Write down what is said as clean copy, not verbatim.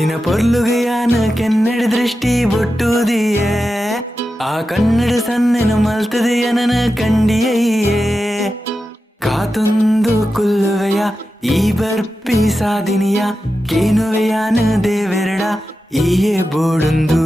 ನಿನ ಪೊರ್ಲುಗೆಯಾನ ಕೆನ್ನಡ ದೃಷ್ಟಿ ಬೊಟ್ಟುದಿಯೇ ಆ ಕನ್ನಡ ಸಣ್ಣನ ಮಲ್ತದೆಯ ನನ ಕಂಡಿಯೇ ಕಾತೊಂದು ಕುಲ್ಲುವೆಯ ಈ ಬರ್ಪಿ ಸಾಧಿನಿಯ ಕೇನುವೆಯಾನ ದೇವೆರಡ ಈಯೇ ಬೋಡೊಂದು